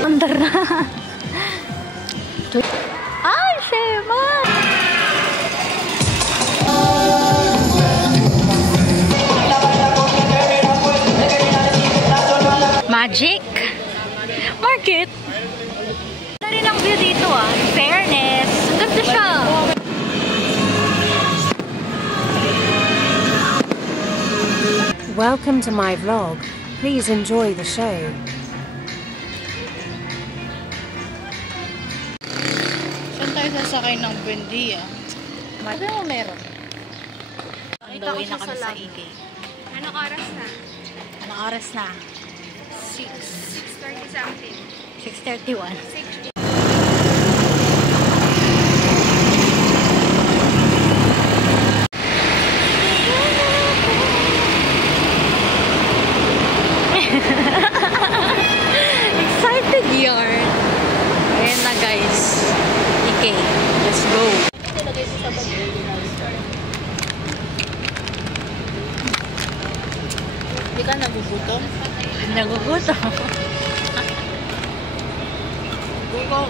Andar na. Ay, Shema! Magic Market. Wala rin ang view dito ah. Fairness. Ang ganda siya. Welcome to my vlog. Please enjoy the show. Saan tayo sasakay ng Buendia? Ano mo meron? Andawin na kami sa EK. Anong oras na? Anong oras na? 6:30 something. 6:31. 6. Excited yarn. Ayan na guys. EK. Let's go. Hindi ka nagugutom? Nagugutom. Gugo.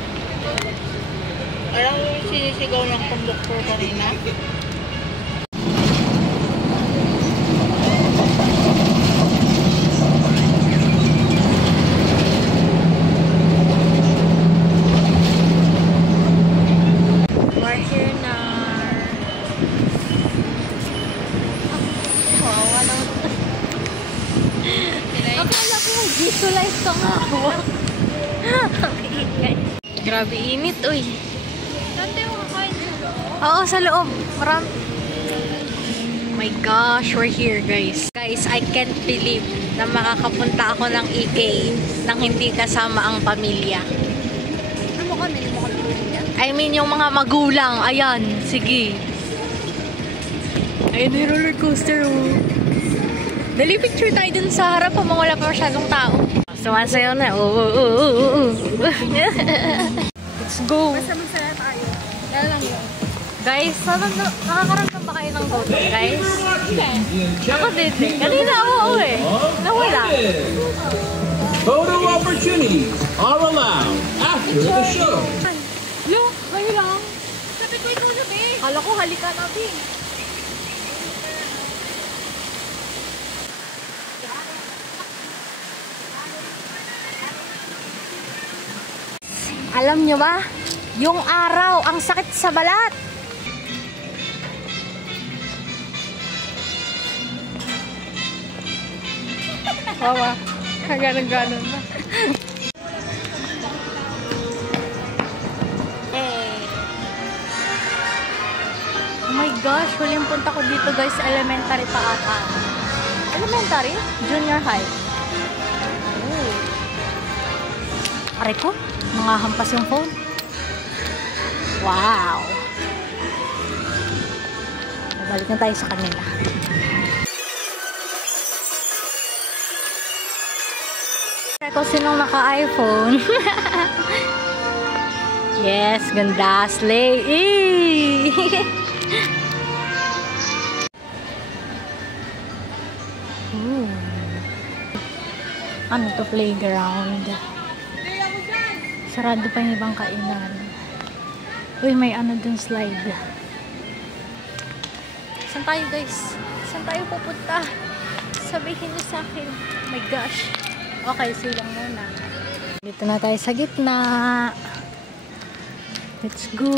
Alam mo yung sinisigaw ng konduktor kanina? We're here na. Wow, ano? Akala ko visualize ka nga ako. Okay, guys. Grabe init, uy. Saan tayo kakain? Oo, sa loob. Marami. Oh my gosh, we're here, guys. Guys, I can't believe na makakapunta ako ng EK nang hindi kasama ang pamilya. Ano mo kami? Ano mo kami? I mean, yung mga magulang. Ayan, sige. Ayun yung roller coaster, oh. Dali picture tayo dun sa harap habang wala pa masyadong tao. Sumasayaw na. Let's go. Basta magsaya tayo. Yan lang yun. Guys, nakakaramdam ba kayo ng gutom, guys? Ako din eh. Kanina ako eh. Nawala. Photo opportunities are allowed after the show. Lo, kayo lang. Sabi ko ikaw na, be. Kala ko halika natin. Alam nyo ba? Yung araw, ang sakit sa balat. Wawa, kaganon-ganon na. Oh my gosh, huling punta ko dito guys, elementary pa ata. Elementary? Junior high. Oh. Aray ko, nangahampas yung phone. Wow! Balik na tayo sa kanila. Kung sinong naka-iPhone. Yes, ganda. Slay! Ano to, playground? Sarado pa yung ibang kainan. Uy, may ano dun, slide. Saan tayo, guys? Saan tayo pupunta? Sabihin niyo sa akin. Oh my gosh. Okay, silang muna. Dito na tayo sa gitna. Let's go.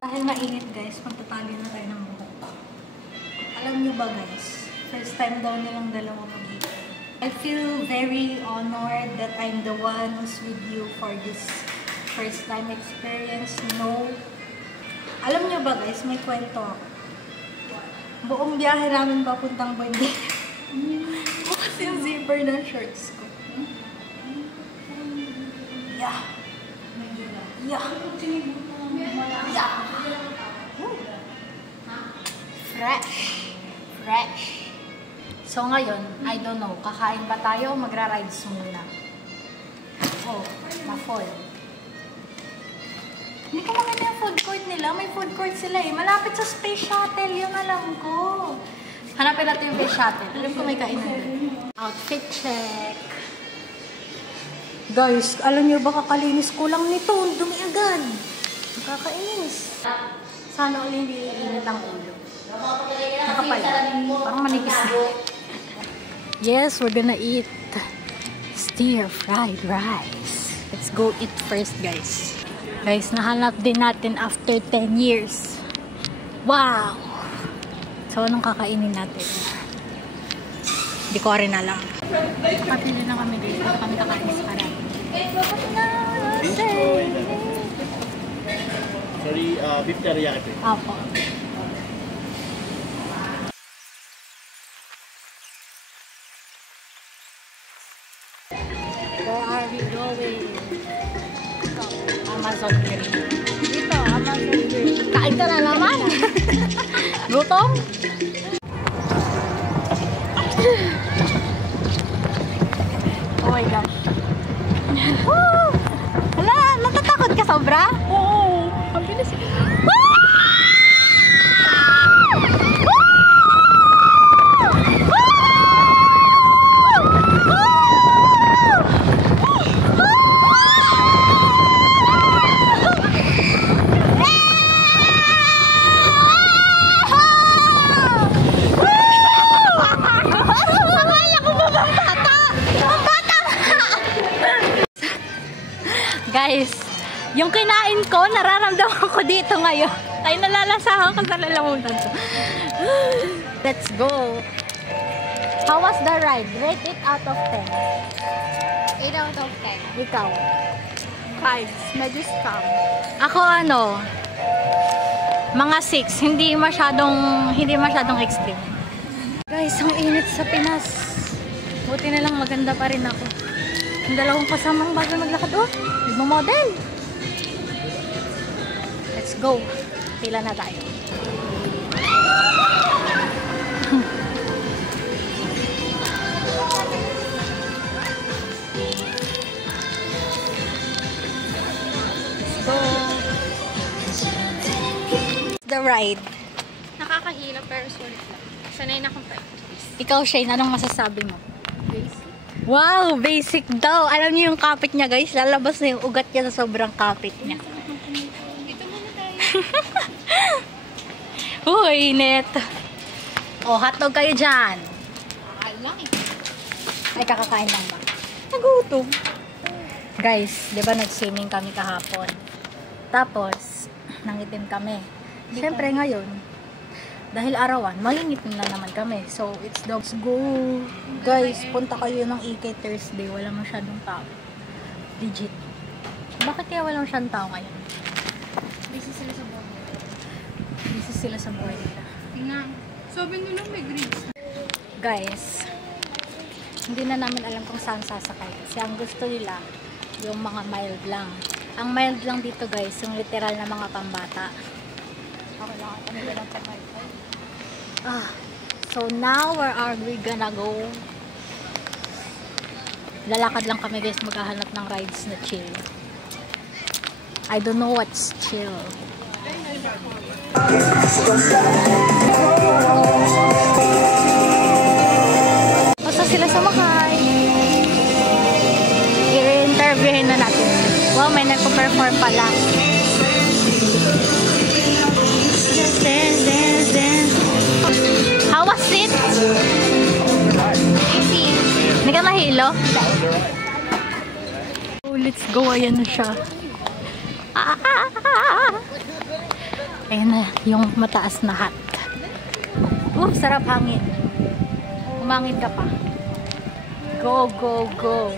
Dahil mainit guys, magtatali na tayo ng buhok. Alam nyo ba guys, first time daw nilang dalawa mag-iikot. I feel very honored that I'm the one who's with you for this first time experience. Alam niyo ba guys, may kwento ako. Buong biyahe namin papuntang Buendia. Bukas yung zipper ng shorts ko. Yeah. Fresh. So ngayon, I don't know, kakain ba tayo o magra-rides muna? Oh, ma-fall. Hindi ko makita yung food court nila. May food court sila eh. Malapit sa Space Shuttle, yung alam ko. Hanapin natin yung Space Shuttle. Alam ko may kainan doon. Outfit check. Guys, alam niyo ba kakalinis ko lang nito? Dumi agad. Nakakainis. Sana ulit hindi iinit ang ulo. Nakapal. Parang manipis na. Yes, we're gonna eat stir-fried rice. Let's go eat first, guys. Guys, nahanap din natin after 10 years. Wow! So, anong kakainin natin? Hindi ko rin alam. Papili na kami dito. Kami kakain sa karat. Sorry, beef teriyaki. Apo. Where are we going? Amazon Green. Dito, Amazon Green. Kain ka na naman. Gutom? Oh my gosh. Hala, natatakot ka sobra? Oo. Ang bilis. Guys, yung kinain ko, nararamdaman ko dito ngayon. Ay, nalalasahan ko sa lalamunan ko. Let's go. How was the ride? Rate it out of 10. 8 out of 10. Ikaw? 5. Medyo scam. Ako mga 6. Hindi masyadong extreme. Guys, ang init sa Pinas. Buti na lang maganda pa rin ako. Yung dalawang kasamang bago maglakad. Oh, nagmamodel. Let's go. Pila na tayo. Let's go. The ride. Nakakahirap pero sulit lang. Sanay na akong practice. Ikaw, Shane, anong masasabi mo? Basic. Wow, basic daw. Alam niyo yung kapit niya, guys. Lalabas na yung ugat niya sa sobrang kapit niya. Dito muna tayo. Uy, init. Oh, hotdog kayo dyan. Mahal lang eh. Ay, kakakain lang ba? Nagutom. Guys, di ba nag-swimming kami kahapon? Tapos, nangitim kami. Siyempre ngayon, dahil arawan, mangingitim na naman kami. So, let's go. Guys, punta kayo ng EK Thursday. Wala masyadong tao. Legit. Bakit kaya walang masyadong tao ngayon? Busy sila sa buhay. Busy sila sa buhay nila. Tingnan. Sabi nila may grades. Guys, hindi na namin alam kung saan sasakay. Kasi ang gusto nila, yung mga mild lang. Ang mild lang dito guys, yung literal na mga pambata. Okay lang, ano ba lang sa mild? So now, where are we gonna go? Lalakad lang kami guys, maghahanap ng rides na chill. I don't know what's chill. Basta sila sumakay. I-interviewin na natin. Wow, may nagpo-perform pala. How was it? Easy. Hindi ka mahilo? Oh, let's go. Ayan na siya. Ayan na, yung mataas na hat. Oh, sarap hangin. Umangin ka pa. Go, go, go.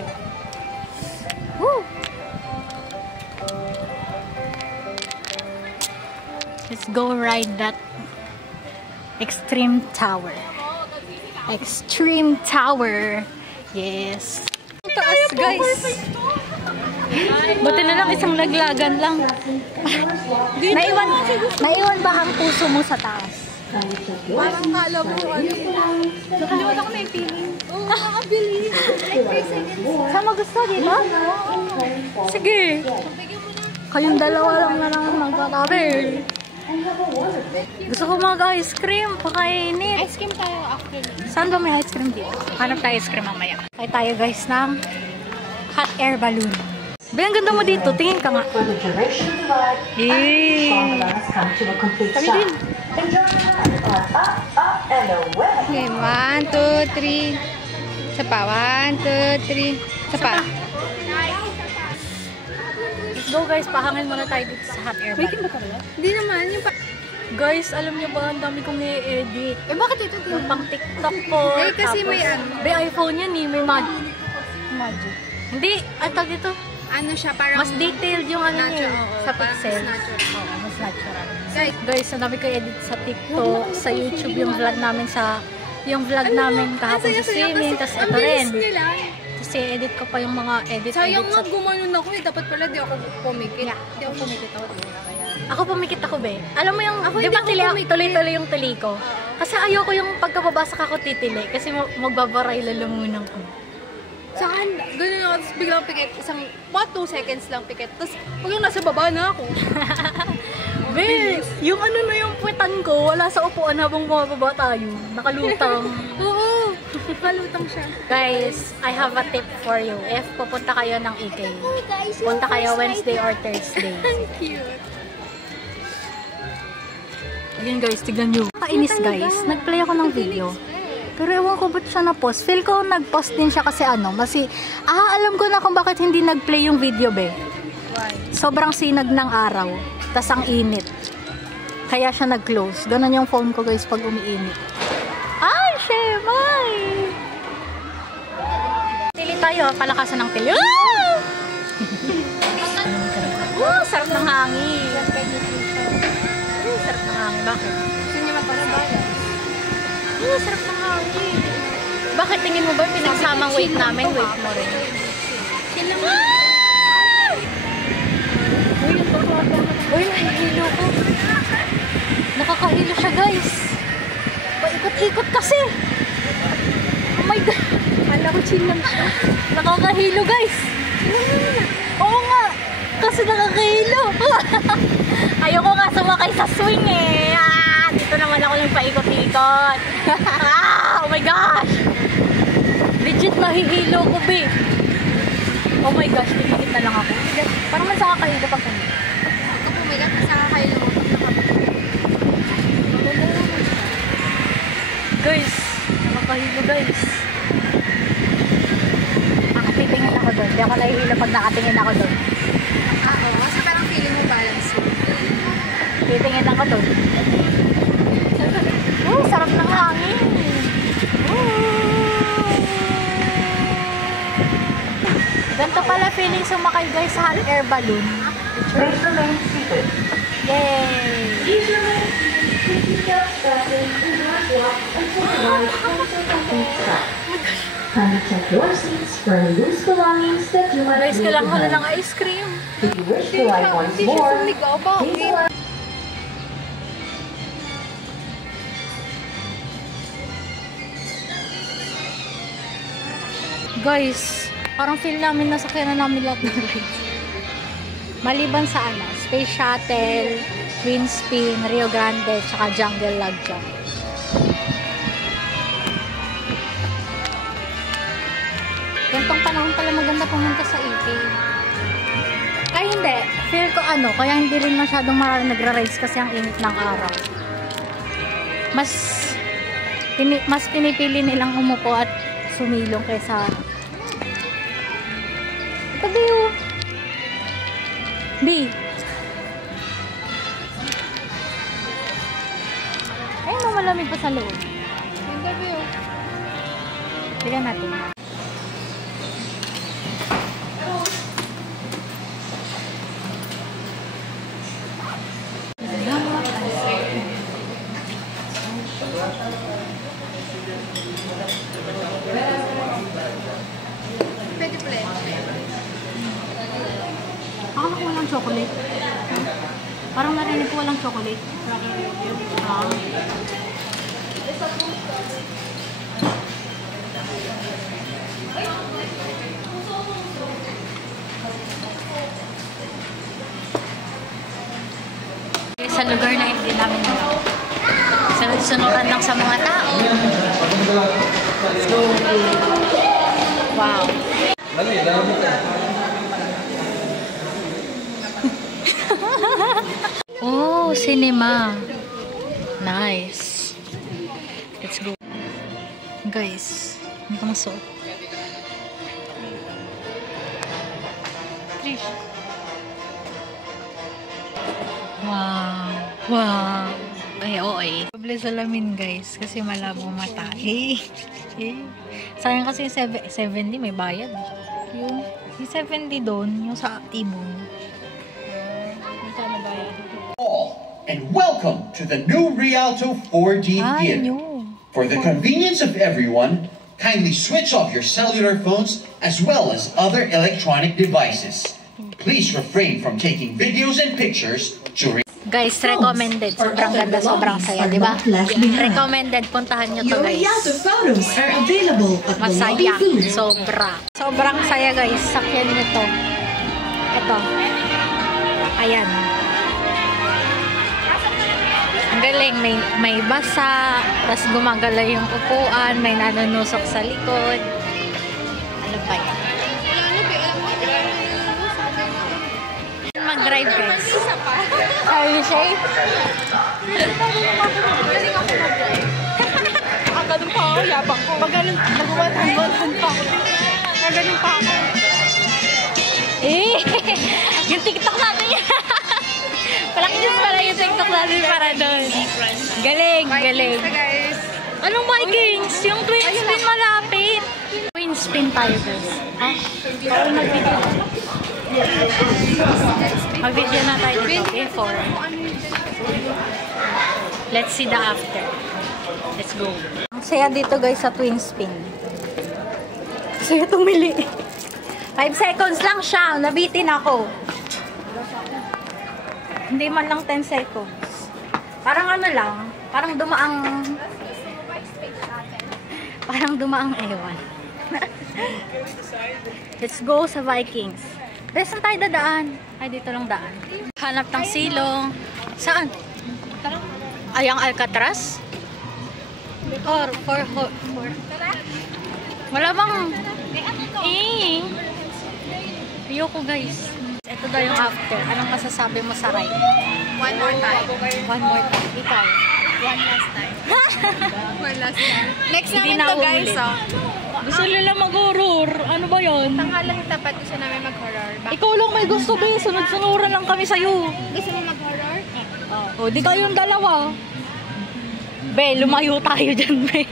Woo! Let's go ride that Extreme Tower. Extreme Tower. Yes. Taas, guys. Buti na lang isang laglagan lang. naiwan ba ang puso mo sa taas? Parang kala mo, nakalimutan ko na yung feeling. Oo, nakakabilis. Like 3 seconds. Saan mo gusto, dito? Sige. Kayong dalawa lang na lang magkatabi. Gusto ko mag-ice cream. Pakainit. Ice cream tayo after. Saan ba may ice cream dito? Hanap tayo ice cream mamaya. Kaya tayo guys ng hot air balloon. Ba, ang ganda mo dito. Tingin ka nga. Eh. Sabi din. Okay, 1, 2, 3. Isa pa. 1, 2, 3. Isa pa. Let's go guys. Pahangin muna tayo dito sa hot air balloon. Hindi naman. Yung Guys, alam niyo ba, ang dami kong i-edit. bakit ito? Yung pang TikTok ko. Eh, kasi may ano. May iPhone yan eh. May magic. Hindi. At dito. Ano siya, parang... Mas detailed yung ano niya. Sa parang pixel. mas natural. Oo, mas natural. Guys, Guys, ang dami ko edit sa TikTok, sa YouTube, yung vlog namin kahapon sa swimming, tapos ito rin. Kasi edit ko pa yung mga edit Sayang nga sa... gumanon ako eh. Dapat pala di ako pumikit. Di ako pumikit ako. Ako pumikit ako, be. Alam mo yung, Ako di ba hindi ako pumikit. tuloy-tuloy yung tili ko? Kasi ayoko yung pagkababasa ako titili. Kasi magbabaray lalamunan ko. Saan? Ganun ako. Tapos biglang pikit. 2 seconds lang pikit. Tapos pag yung nasa baba na ako. Be, yung ano na yung puwetan ko, wala sa upuan habang bumababa tayo. Nakalutang. Oo. Kalutang siya. Guys, I have a tip for you. If pupunta kayo ng EK, punta kayo Wednesday or Thursday. Cute. Ayun guys, tignan nyo. Kainis guys, nag-play ako ng video. Pero ewan ko ba't siya na-post. Feel ko nag-post din siya kasi alam ko na kung bakit hindi nag-play yung video, be. Sobrang sinag ng araw. Tas ang init. Kaya siya nag-close. Ganon yung phone ko guys pag umiinit. Ay, shemay! Tili tayo, palakasan ng tili. Sarap ng hangin. Sarap ng hangin. Bakit? Gusto niya magparabayan. Sarap ng hangin. Bakit tingin mo ba pinagsamang weight namin? Weight mo rin. Chill lang. Uy, nahihilo ko. Nakakahilo siya, guys. Paikot-ikot kasi. Oh my God. Kala ko chill lang siya. Nakakahilo, guys. Oo nga. Kasi nakakahilo. Ayoko nga sumakay sa swing eh. Dito naman ako lang paikot-ikot. Oh my gosh. Legit nahihilo ko, be. Oh my gosh, dikit na lang ako. Parang mas nakakahilo pag ganito. Ako pumigat kasi nakakahilo ko. Guys, nakakahilo guys. Nakapitingin ako doon. Hindi ako nahihilo pag nakatingin ako doon. Ako, kasi parang feeling mo balance yun. Titingin ako doon. Sarap ng hangin. Ganito pala feeling sumakay guys sa hot air balloon. Please remain seated. Yay! Please remain seated. Please stop fasten. Do not walk until the doors close and stop. Kindly check your seats for any loose belongings that you might Guys, leave kailangan ko na behind. ng ice cream. If you wish to ride once Hindi siya more, sumigaw. Bakit? please allow Guys, parang feel namin nasakyan na namin lahat ng rides. Maliban sa Space Shuttle, Twin Spin, Rio Grande, tsaka Jungle Log Jump. Gantong panahon pala maganda pumunta sa EP. Ay hindi, feel ko kaya hindi rin masyadong marami nagra-rides kasi ang init ng araw. Mas pinipili nilang umupo at sumilong kaysa tabiyo. B. Ay, malamig pa sa loob. Interview. Tignan natin. chocolate. Parang narinig ko walang chocolate. Ah. Sa lugar na hindi namin alam. Sunod-sunuran lang sa mga tao. So, wow. Oh, cinema. Nice. Let's go. Guys, hindi ko masuot. Trish. Wow. Wow. Ay, oo eh. Doble salamin guys, kasi malabo mata. Sayang kasi yung 70 may bayad. Yung 70 doon, yung sa Ibon. Magkano bayad? And welcome to the new Rialto 4D Theater. For the convenience of everyone, kindly switch off your cellular phones as well as other electronic devices. Please refrain from taking videos and pictures during... Guys, recommended. Sobrang ganda, sobrang saya, di ba? Recommended. Puntahan nyo to, guys. Photos are available at the lobby Masaya. booth. Sobra. Sobrang saya, guys. Sakyan nyo to. Ito. Ayan. Ang galing. May basa. Tapos gumagala yung upuan. May nanunusok sa likod. Ano ba yan? Mag-drive, guys. Are you safe? Galing ako mag-drive. Ganun pa ako, yabang ko. Magaling, nag-1-1 pa ako. Magaling pa ako. Yung TikTok natin yan. Palakis pala yung TikTok natin para doon. Galing, galing. Guys. Anong Vikings? Yung twin spin malapit. Twin spin tayo, guys. Ha? Oo, mag-video. Mag-video na tayo dito before. Let's see the after. Let's go. Ang saya dito guys sa twin spin. Saya tumili. 5 seconds lang siya. Nabitin ako. Hindi man lang 10 seconds. Parang ano lang. Parang dumaang ewan. Let's go sa Vikings. Dahil saan tayo dadaan? Ay, dito lang daan. Hanap ng silong. Saan? Ay, ang Alcatraz? Or, wala bang... Ayoko, guys. Ito daw yung after. Anong masasabi mo sa ride? One more time. One more time. Ikaw. One last time. One last time. Next Hindi namin na to, guys. uulit. Oh. Gusto nila mag-horror. Ano ba yun? Tanghalang tapat gusto namin mag-horror. Ikaw lang may gusto, be. Sunod-sunuran lang kami sa'yo. Gusto mo mag-horror? O, di kayong dalawa. Be, lumayo tayo dyan, be.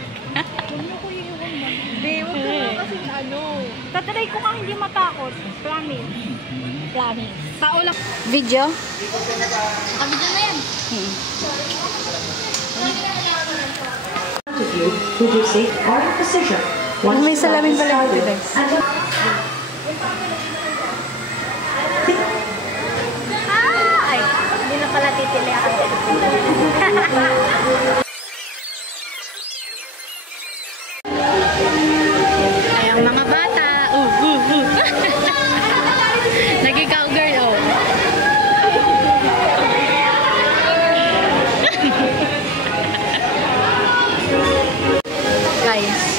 Hindi, wag ka nga kasi ano. Tatry ko nga hindi matakot. Promise. Promise. Paulak. Video? Kabidyo na yan. With your safe arm precision. May salamin pala dito, guys. Ay, hindi na pala titilihan. Ay, ang mga bata. Nag-cowgirl, oh. Guys.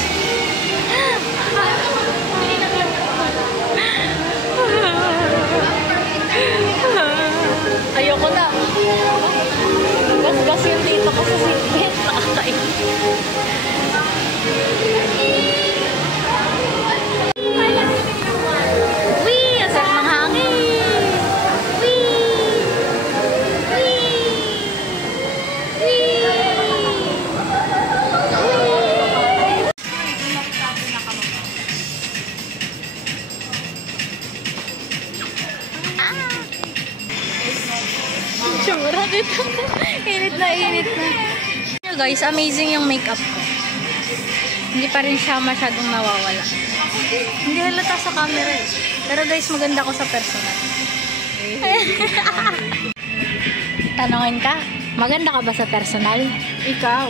Ayoko na. Gas-gas yung dito ko sa seatbelt. Nakakain. Wee! Ang sarap ng hangin! Wee! Tsura dito. Init na. Guys, amazing yung makeup ko. Hindi pa rin siya masyadong nawawala. Hindi halata sa camera eh. Pero guys, maganda ko sa personal. Tanungin ka, maganda ka ba sa personal? Ikaw.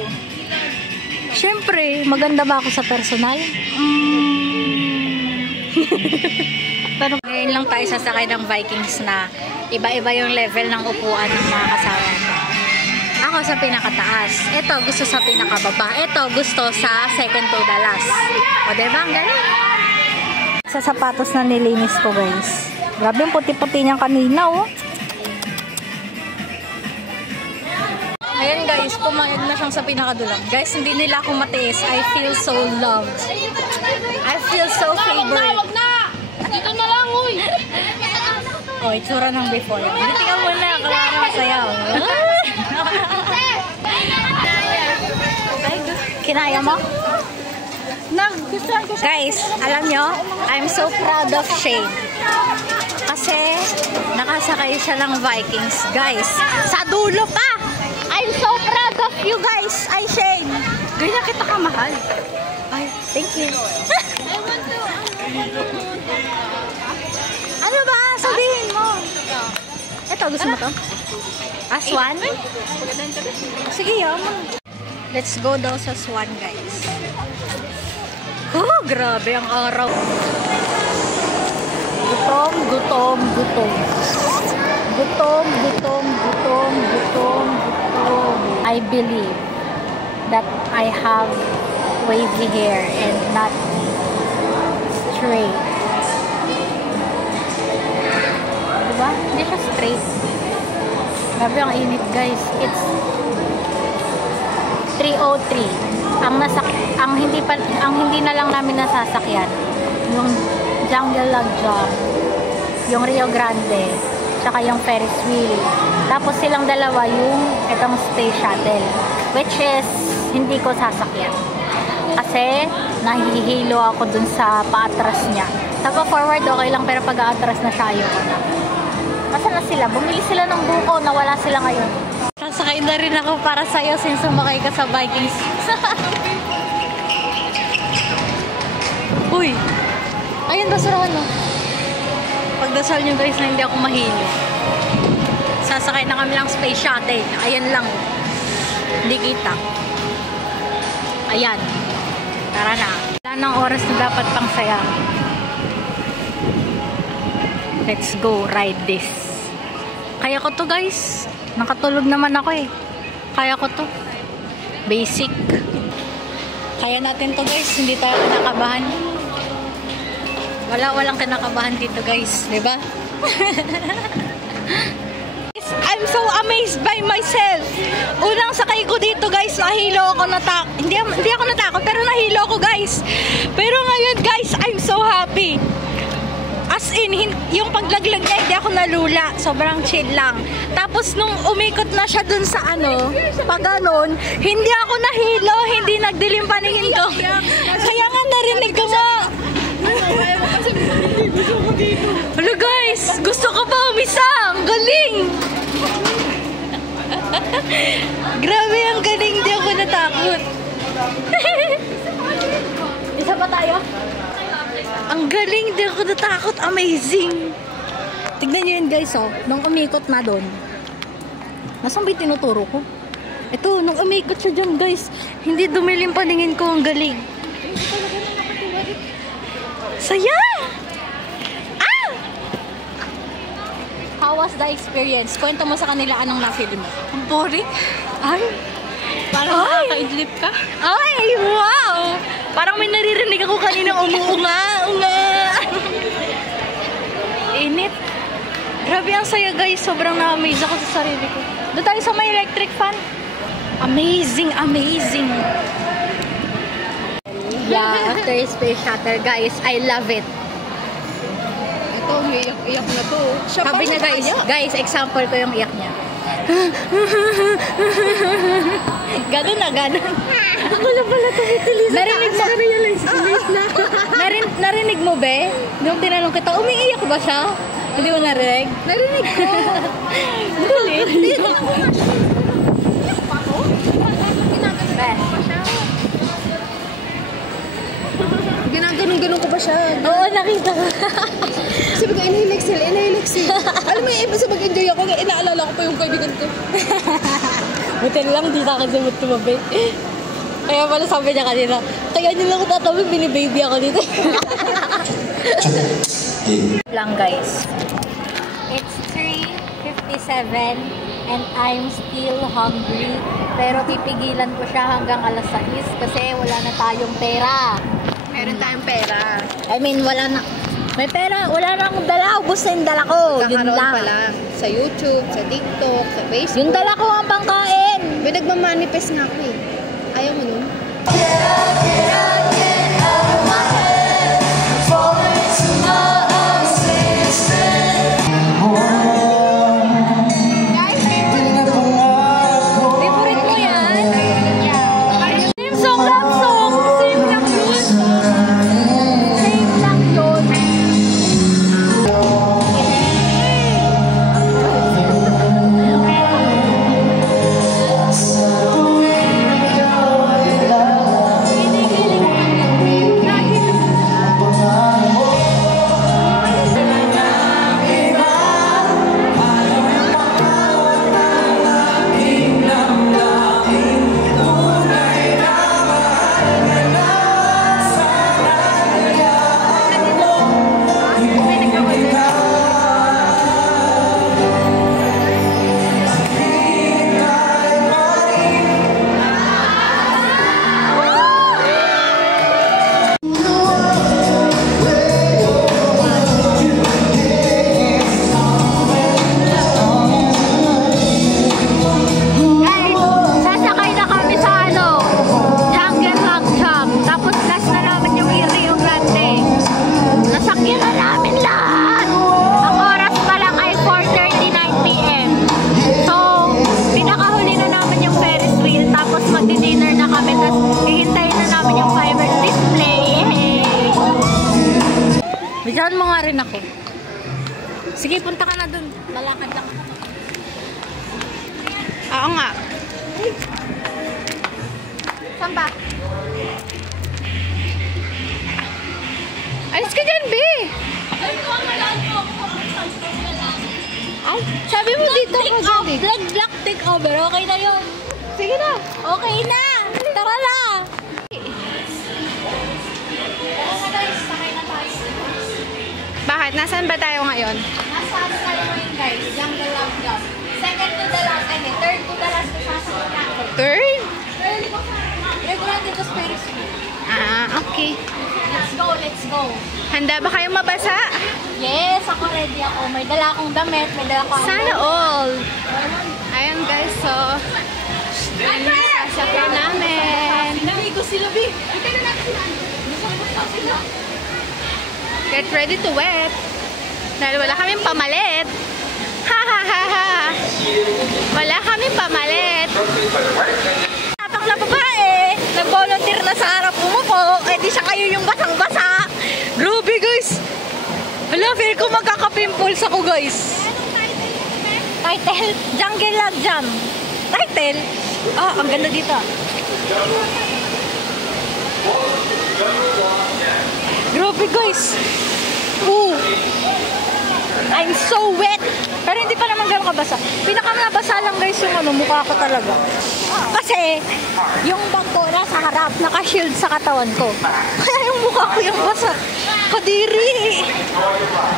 Siyempre, maganda ba ako sa personal? Pero ngayon lang tayo sasakay ng Vikings na iba-iba yung level ng upuan ng mga kasama. Ako sa pinakataas. Ito gusto sa pinakababa. Ito gusto sa second to the last. O diba? Ang galing. Sa sapatos na nilinis ko, guys. Grabe yung puti-puti niyang kanina, oh. Ayan guys, pumayag na siyang sa pinakadulang. Guys, hindi nila ako matiis. I feel so loved. I feel so favored. Wag na! Dito na lang, uy! Oh, itsura ng before. Hindi ka muna, Clara, masayaw. Kinaya mo? Guys, alam nyo, I'm so proud of Shane. Kasi, nakasakay siya ng Vikings. Guys, sa dulo pa! I'm so proud of you guys! Ay, Shane! Ganyan kita kamahal. Ay, thank you. Ano ba? Sabihin mo. Ito, gusto mo to? Swan? Sige, yaman. Let's go daw sa Swan, guys. Oh, grabe ang araw. Gutom, gutom, gutom. Gutom, gutom, gutom, gutom, gutom. I believe that I have wavy hair and not straight. Diba? Hindi siya straight. Grabe ang init, guys. It's 3:03. Ang hindi na lang namin nasasakyan yung Jungle Log Jump, yung Rio Grande, tsaka yung Ferris wheel. Tapos silang dalawa yung itong Space Shuttle, which is hindi ko sasakyan kasi nahihilo ako dun sa paatras niya. Tapos forward okay lang, pero pag aatras na siya ayoko na. Masa na sila? Bumili sila ng buko na wala sila ngayon. Sasakay na rin ako para sa'yo since sumakay ka sa Vikings. Uy! Ayun, basurahan mo. Pagdasal nyo guys na hindi ako mahilo. Sasakay na kami lang Space Shuttle. Ayan lang. Hindi kita. Ayan. Tara na. Wala nang oras na dapat pang saya. Let's go ride this. Kaya ko to guys. Nakatulog naman ako eh. Kaya ko to. Basic. Kaya natin to guys. Hindi tayo kinakabahan. Walang kinakabahan dito guys. Diba? I'm so amazed by myself. Unang sakay ko dito guys, nahilo ako hindi ako natakot, pero nahilo ako guys. Pero ngayon guys, I'm so happy. As in, yung paglaglag niya, hindi ako nalula. Sobrang chill lang. Tapos nung umikot na siya dun sa pag ganon, hindi ako nahilo, hindi nagdilim paningin ko. Kaya nga narinig ko nga. Hello guys, gusto ko pa umisa. Ang galing. Grabe, ang galing. Di ako natakot. Isa pa tayo? Ang galing. Di ako natakot. Amazing. Tignan nyo yun guys, oh. Nung umikot na doon. Nasaan ba yung tinuturo ko? Ito, nung umikot siya dyan guys. Hindi dumilim paningin ko. Ang galing. Saya! Ah! How was the experience? Kwento mo sa kanila anong na-feel mo. Ang boring. Ay! Parang nakakaidlip ka. Ay! Wow! Parang may naririnig ako kanina umuunga. Init. Grabe ang saya guys. Sobrang na-amaze ako sa sarili ko. Doon tayo sa may electric fan. Amazing, amazing. Yeah, after Space Shuttle, guys, I love it. Ito, iyak na to. Sabi niya guys, example ko yung iyak niya. Ganun na, ganun. Wala pala tumitilis. Narinig mo, be? Nung tinanong kita, umiiyak ba siya? Hindi mo narinig? Narinig ko. Kulit. Ginaganon-ganon ko ba siya? Oo, nakita ko. Sabi ko, inhale exhale. Alam mo yung basta mag-enjoy ako. Inaalala ko pa yung kaibigan ko. Buti lang, di sa akin sumot tumabi. Kaya pala sabi niya kanina, kaya niyo lang ako tatabi, binibaby ako dito. lang guys. It's 3:57 and I'm still hungry. Pero pipigilan ko siya hanggang alas 6 kasi wala na tayong pera. Meron tayong pera. I mean, wala na. May pera, wala na akong dala. Ubus na yung dala ko. Yun Kakaroon lang. pala sa YouTube, sa TikTok, sa Facebook. Yung dala ko ang pangkain. May nagmamanifest nga ako eh. Ayaw mo nun? Favorite mo yan? Same song, love song. Same lang yun. Same lang yun. Bigyan mo nga rin ako. Sige, punta ka na dun. Lalakad lang. Oo nga. Saan ba? Alis ka dyan, be! Oh, sabi mo dito ka dyan eh. Black take over. Okay na yun. Sige na. Okay na. Tara na. Bakit? Nasaan ba tayo ngayon? Nasa tayo ngayon guys. Jungle Love Job. Second to the last. Third to the last. Sasakot natin. Third? Third ko sa regular dito sa Ferris wheel. Ah, okay. Let's go, let's go. Handa ba kayong mabasa? Yes, ako ready ako. May dala akong damit, may dala akong Sana all. Ayun guys, so ano yung sasakyan namin. Namigo sila, B. Get ready to wet. Dahil wala kaming pamalit. Ha ha ha ha. Wala kaming pamalit. Tapak na babae, nag-volunteer na sa harap umupo, eh di siya kayo yung basang-basa. Grabe guys. Hala, feel ko magkaka-pimples ako guys. Title, Jungle Love Jam. Title? Ah, ang ganda dito. Grabe guys. Ooh. I'm so wet. Pero hindi pa naman gano'n kabasa. Pinakamabasa lang guys yung mukha ko talaga. Kasi, yung bag ko nasa harap, naka-shield sa katawan ko. Kaya yung mukha ko yung basa. Kadiri.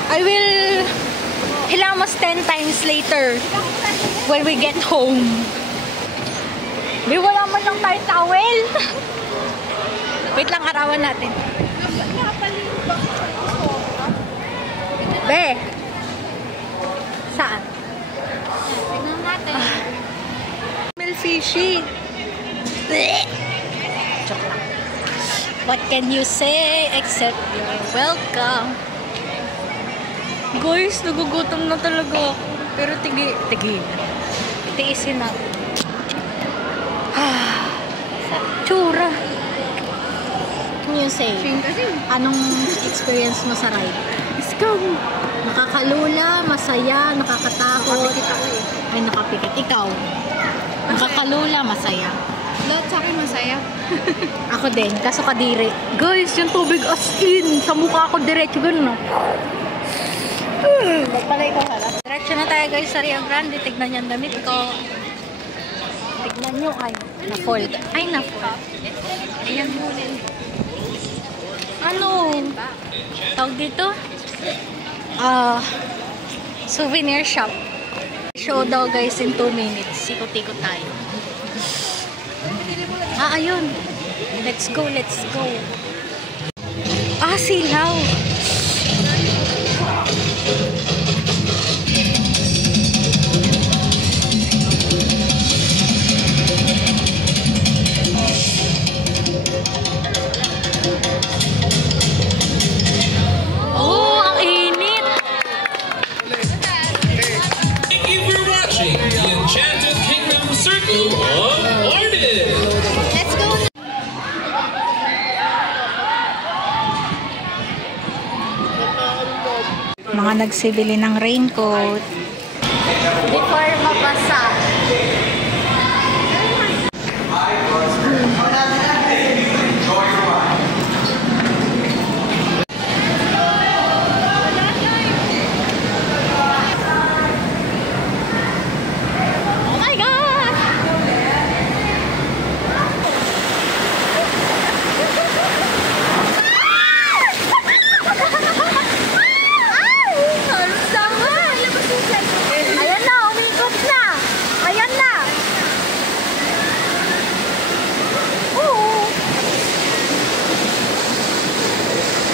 I will hilamos 10 times later when we get home. Di wala man lang tayo towel. Wait lang, arawan natin. Be. Saan? Tignan natin. Smell fishy. Joke lang. What can you say except you're welcome? Guys, nagugutom na talaga ako. Pero tigi. Tiisin natin. Tsura. Can you say? Anong experience mo sa ride? Let's go. Nakakalula, masaya, nakakatakot. Nakapikit ako eh. Ay, nakapikit. Ikaw? Nakakalula, masaya. Lahat sa akin masaya. Ako din, kaso kadiri. Guys, yung tubig as in. Sa mukha ko diretso, gano'n. Magpalay ko hala. Diretso na tayo guys sa Rio Grande. Tignan niyo ang damit ko. Tignan niyo. Ay, na-fold. Ay, na-fold. Ayan. Ano? Tawag dito? Souvenir shop. Show daw guys in 2 minutes. Ikot-ikot tayo. Ayun. Let's go, let's go. Silaw. Mga nagsibili ng raincoat before mabasa. Oh my God! Ayan na, umikot na. Ayan na.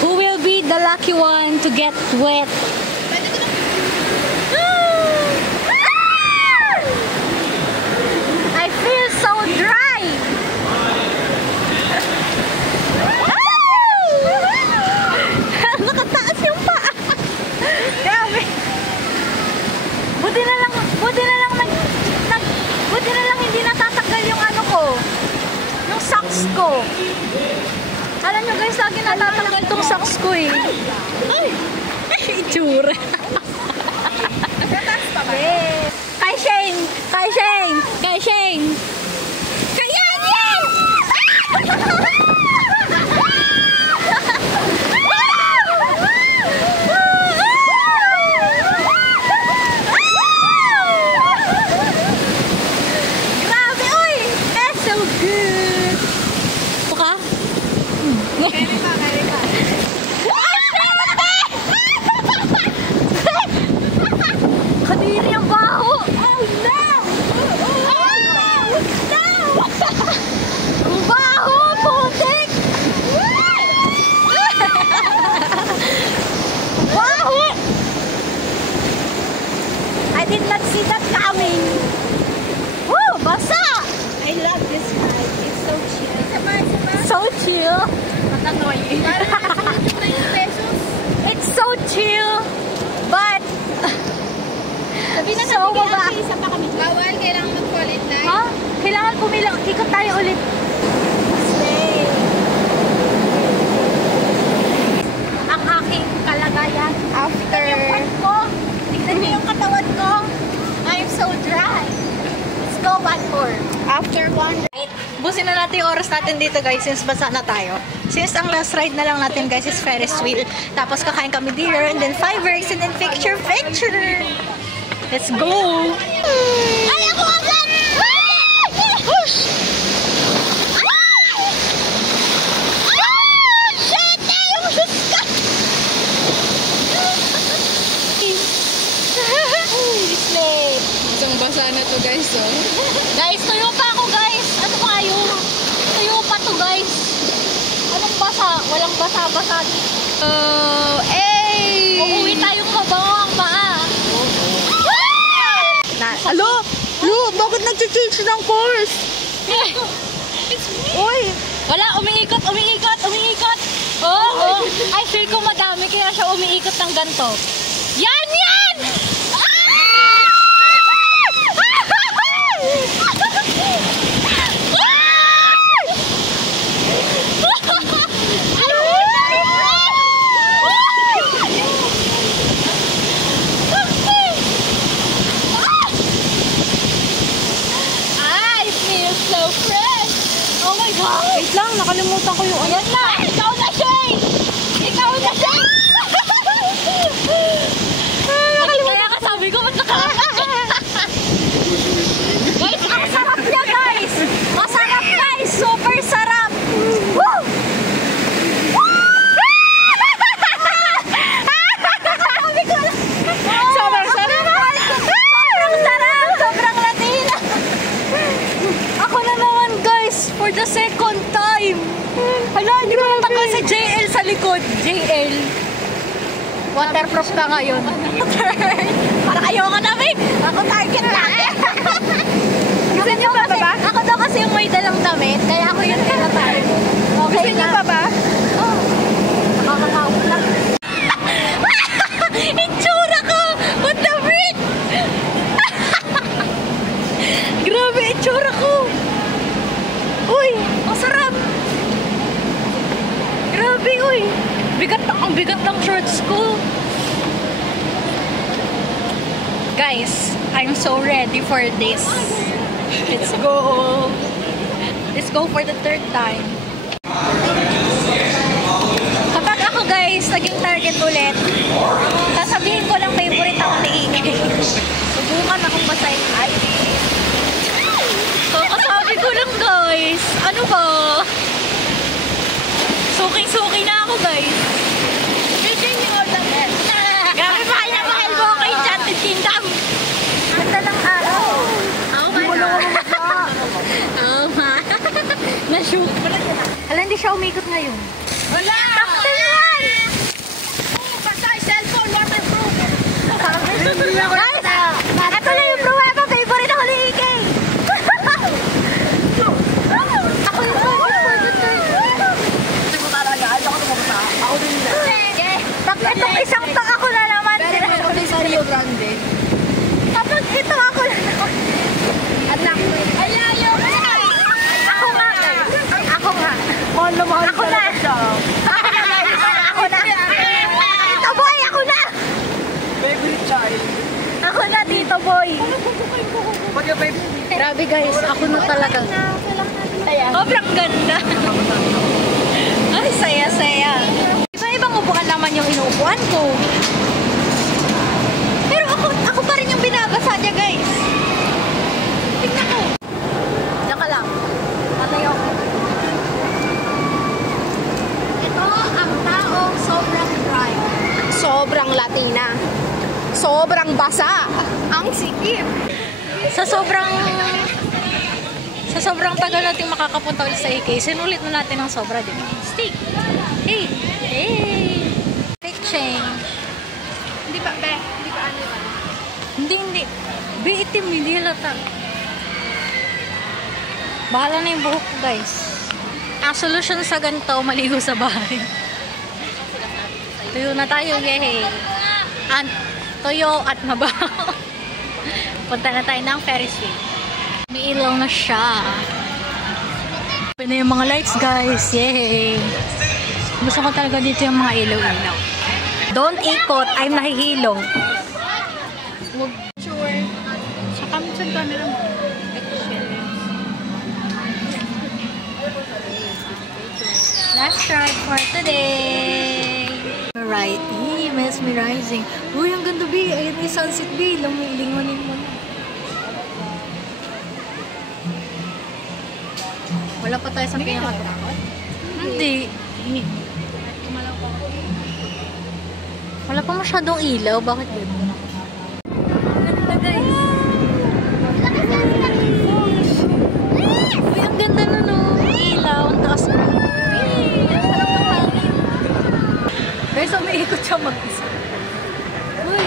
Who will be the lucky one to get wet? I feel so dry. Nakataas yung paa. Grabe. Buti na lang hindi natatanggal yung ano ko. Yung socks ko. Alam nyo guys, lagi natatanggal tong socks ko eh. Ay! Itsura. Yes. Kay Shane! Kay Shane! Kay Shane! Kaya yan! Grabe, uy! It's so good! Buka? Kaya pa. Kadiri ang baho! Oh no! Oh no! Ang baho! Putik! Baho! I did not see that coming! Woo! Basa! I love this ride. It's so chill. So chill. It's so chill, but so baba. Bawal, kailangan mag-quality na. Ha? Kailangan pumilang. Ikot tayo ulit. Ang aking kalagayan. Tignan yung part ko. Tignan mo yung katawan ko. I'm so dry. Let's go back for. After one. Busin na natin yung oras natin dito guys since basa na tayo. Since ang last ride na lang natin guys is Ferris wheel. Tapos kakain kami dinner and then fireworks and then picture. Let's go! Ay, ako agad! Push! Shit! Yung sus ka! Isang basa na to guys, oh. Guys, tuyo pa ako guys! Ano ba yun? Tuyo pa to guys! Anong basa? Walang basa-basa dito. Uuwi tayong mabango ang paa. Alo! Lu, bakit nag-change ng course? Uy! Wala, umiikot! Oh! I feel ko madami kaya siya umiikot ng ganito. Yan! I feel so fresh! Oh my God! Wait lang, nakalimutan ko yung ano. Ayan na! Ikaw na, Shane! Waterproof ka ngayon. Parang ayoko na, babe. Ako target natin. Gusto niyo pa ba? Ako daw kasi yung may dalang damit, kaya ako yung tinatarget. Okay, gusto niyo pa ba? Oo. Nakakakawin lang. Itsura ko! What the freak? Grabe, itsura ko! Uy, ang sarap! Grabe, uy! Ang bigat ng shorts ko. Guys, I'm so ready for this. Let's go. Let's go for the third time. Kapag ako guys, naging target ulit, sasabihin ko lang favorite ako ni Ike. Subukan akong basahin. Ay. So, kasabi ko lang guys. Ano ba? Suking-suki na ako guys. Grabe, mahal na mahal mo ako yung Enchanted Kingdom. Ganda ng araw. Oh my God. Oh my. Na-shoot. Alam, hindi siya umikot ngayon. Wala! Taktin yan! Basta cellphone, waterproof. Guys, ito na yung pruweba. Favorite ako ni Ike. Ako yung ako din na. Itong isang to ako na naman. Rio Grande. Kapag ito ako na naman. Anak mo. Alayo ka. Ako nga. Ako nga. Mahal na mahal ako na. Ako na. Tito boy, ako na. Favorite child. Ako na, Tito boy. Grabe guys, ako na talaga. Sobrang ganda. Ay, saya-saya. Iba-ibang upuan naman yung inuupuan ko. Pero ako pa rin yung binabasa niya, guys. Tignan ko. Diyan ka lang. Patay ako. Ito ang taong sobrang dry. Sobrang Latina. Sobrang basa. Ang sikip. Sa sobrang tagal natin makakapunta ulit sa AK, sinulit na natin ng sobra din. Steak. Hey. Hey. Fake change. Hindi ba, be? Hindi ba ano ba? Hindi. Be, itim. Hindi halata. Bahala na yung buhok ko, guys. Ang solusyon sa ganito, maligo sa bahay. Tuyo na tayo, yehey. Tuyo at mabaho. Punta na tayo ng Ferris wheel. May ilaw na siya. Open na yung mga lights, guys. Yay! Gusto ko talaga dito yung mga ilaw-ilaw. Don't ikot. I'm nahihilo. Huwag sure. Sa camera mo. Last shot for today. Alright. Mesmerizing. Uy, ang ganda, B. Ayun yung sunset, B. Lingonin mo na. Wala pa tayo sa pinakatakot? Hindi. Wala pa masyadong ilaw. Bakit gano'n? Ganda, guys. Uy, ang ganda na no. Ilaw. Ang taas na. Ang sarap ng hangin. Guys, umiikot siya mag-isa. Uy.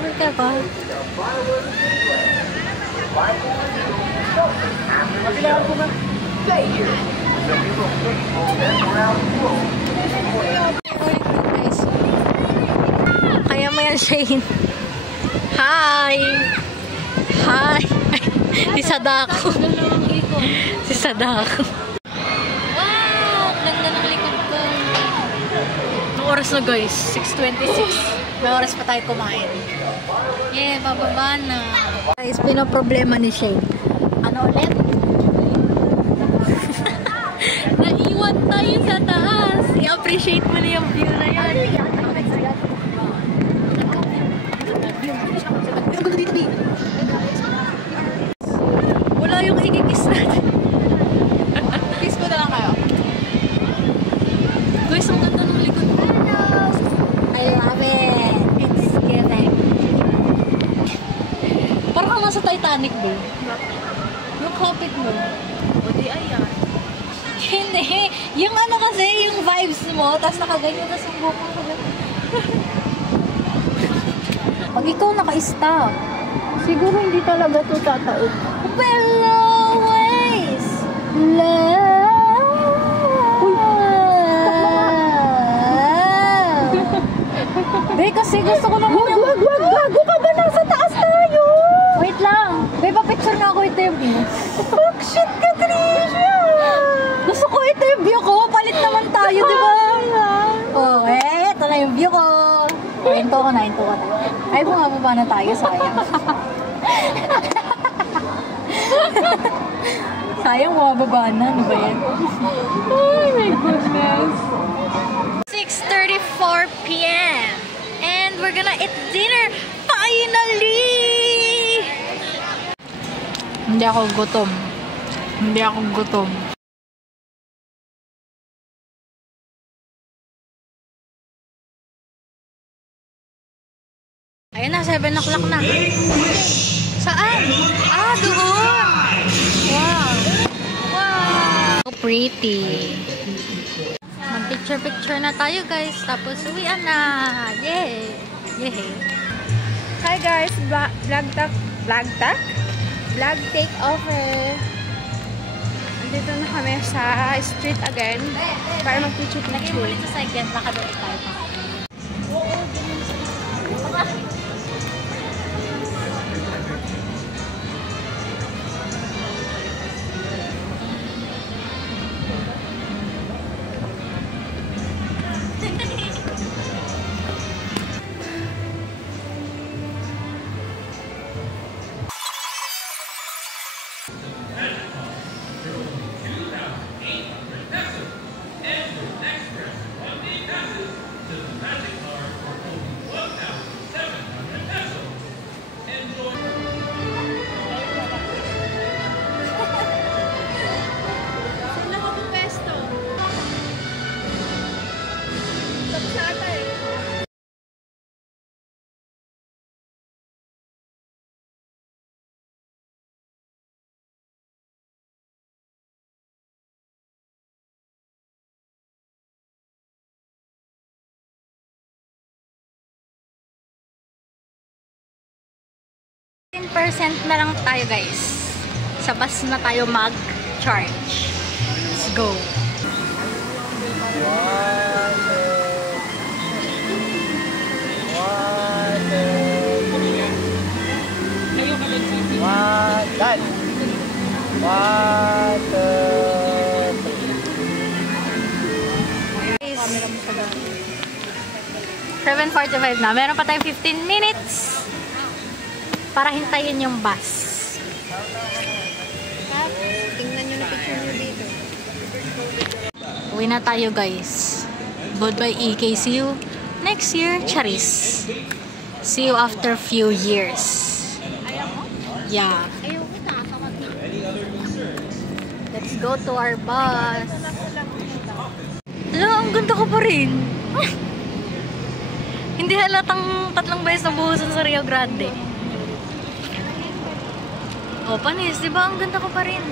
Uy ka ba? Magkailangan ko na. Kaya mo yan, Shane. Hi! Hi! Si Sadako. Si Sadako. Wow! Ganda ng likod ko. Anong oras na, guys? 6:26. May oras pa tayo kumain. Yeah, bababa na. Guys, pinoproblema ni Shane. Ano ulit? Naiwan tayo sa taas. I-appreciate mo na yung view na yan. Wala yung ikikis natin. Kiss ko na lang kayo. Guys, ang ganda ng likod ko. I love it. It's giving. Parang nasa Titanic, bro. Yung kapit mo. O di ayan. Hindi. Yung ano kasi, yung vibes mo, tapos nakaganyan, tapos yung buhok mo nakaganyan. ikaw naka-stop. Siguro hindi talaga to tataob. Well, always love. Be, kasi gusto ko naman yung... Wag! Gago ka ba? Nasa taas tayo! Wait lang. Be, pa-picture nga ako interview. Fuck shit ka, Trisha! Gusto ko interview ko. Palit naman tayo, di ba? Oh, ito na yung view ko. Oh, into ko na. Ay, bumababa na tayo, sayang. Sayang, bumababa na. Ano ba yan? Oh my goodness. 6:34 p.m. And we're gonna eat dinner. Finally! Hindi ako gutom. Ayun na, 7 o'clock na. Saan? Ah, doon! Wow! So pretty. Mag-picture na tayo, guys. Tapos uwian na. Yay! Hi guys, vlog takeover. Dito na kami sa street again para mag-picture. Lagay mo ulit sa second. Baka doon tayo pa. % na lang tayo, guys. Sa bus na tayo mag-charge. Let's go. Done. 7:45 na. Meron pa tayong 15 minutes para hintayin yung bus. Tingnan nyo na picture nyo dito. Uwi na tayo, guys. Goodbye, EK. See you next year. Charis. See you after few years. Yeah. Let's go to our bus. Alam, ang ganda ko pa rin. Hindi halatang 3 beses na buhusan sa Rio Grande. O, panis, di ba? Ang ganda ko pa rin.